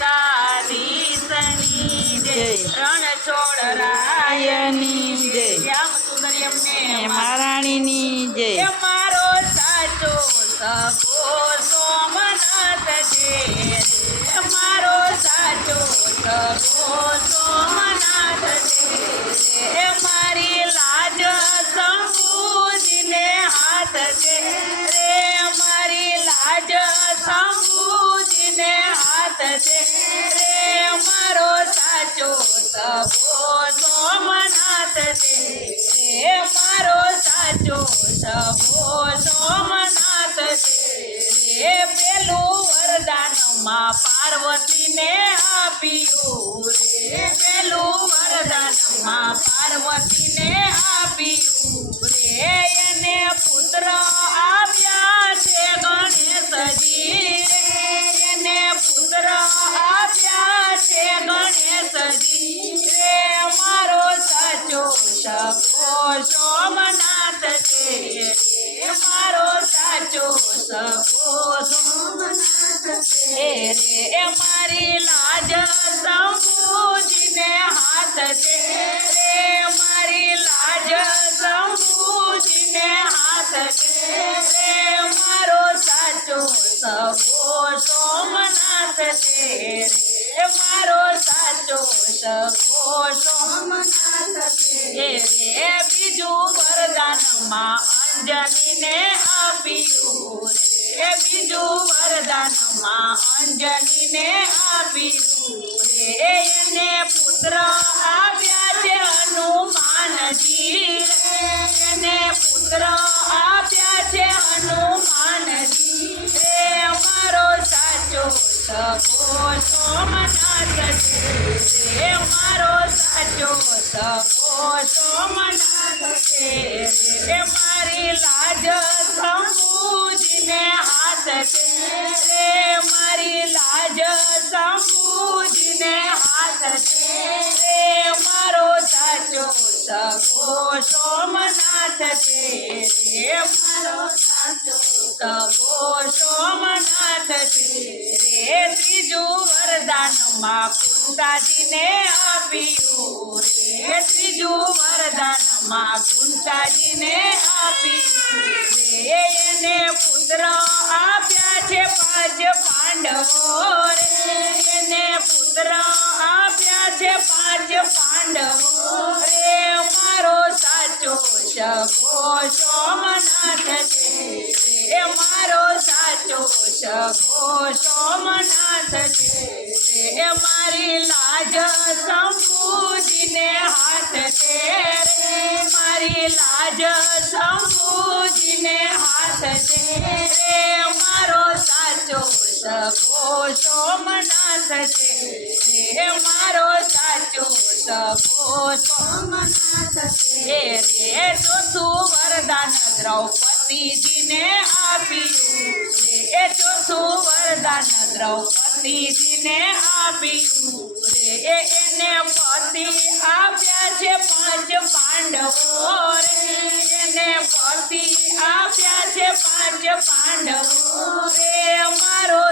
દ્વારકાધીશની સની જય. રણછોડ છોડ રાયની જય. શ્યામ મહારાણીની જય મારો સાચો સપો સોમનાથ છે મારો સાચો સપો સોમનાથ છે રે મારો સાચો સખો સોમનાથ છે. મારો સાચો સખો સોમનાથ છે. પેલું વરદાનમાં પાર્વતીને આપ્યું. સોમનાથ છે રે મારી લાજ સંબુજીને હાથ છે મારી લાજ સંબુજીને હાથ છે મારો સાચો સગો સોમનાથ છે મારો સાચો રે બીજું વરદાનમાં અંજલીને આપ્યું રે બીજું વરદાનમાં અંજલીને આપ્યું રે એને પુત્ર આપ્યા છે હનુમાનજી. એને પુત્ર આપ્યા છે હનુમાનજી રે મારો સાચો સખો સોમનાથ છે. મારી લાજ સંબુજીને હાથ છે મારો સાચો સખો સોમનાથ છે રે, મારો સાચો સખો સોમનાથ છે રે, ત્રીજું વરદાનમાં કુંતાજીને આપ્યું રે, ત્રીજું વરદાનમાં કુંતાજીને આપ્યું રે પાંડવો એને પુત્ર આપ્યા છે પાંચ પાંડવો રે. મારો સાચો સખો સોમનાથ છે. રે મારો સાચો સખો સોમનાથ છે. રે મારી લાજ સંપૂજીને હાથ છે રે. મારી લાજ સંપૂજીને હાથ છે રે. મારો સાચો સખો સોમનાથ છે હે મારો સાચો સખો સોમનાથ છે. રે ચોથું વરદાન દ્રૌપદીજીને આપ્યું. રે ચોથું વરદાન દ્રૌપદીજીને આપ્યું. રે એને પતિ આપ્યા છે પાંચ પાંડવો રે. એને પતિ આપ્યા છે પાંચ પાંડવો રે. મારો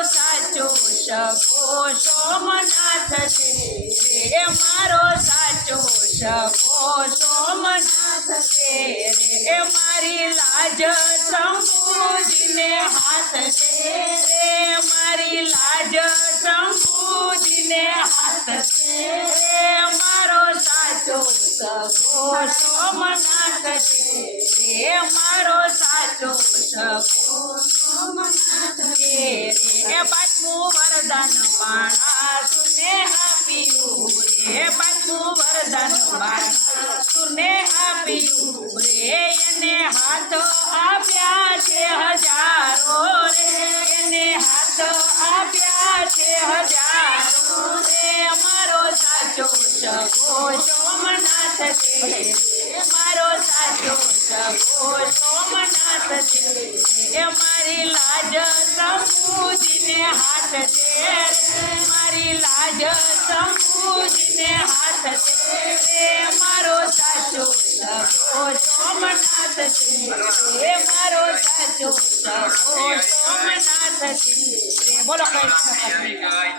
સખો સોમનાથ છે રે મારો સાચો શકો સોમનાથ છે રે મારી લાજ સંપૂજીને હાથ છે મારી લાજ સંપૂજીને હાથ છે મારો સાચો શકો સોમનાથ છે મારો સાચો શકો સોમનાથ છે સોમનાથ છે મારો સાચો સખો સોમનાથ છે એ મારી લાજ સંબુજીને હાથ છે મારી લાજ સંબુજીને હાથ છે મારો સાચો સખો સોમનાથ છે એ મારો સાચો સખો સોમનાથ છે બોલો કૃષ્ણ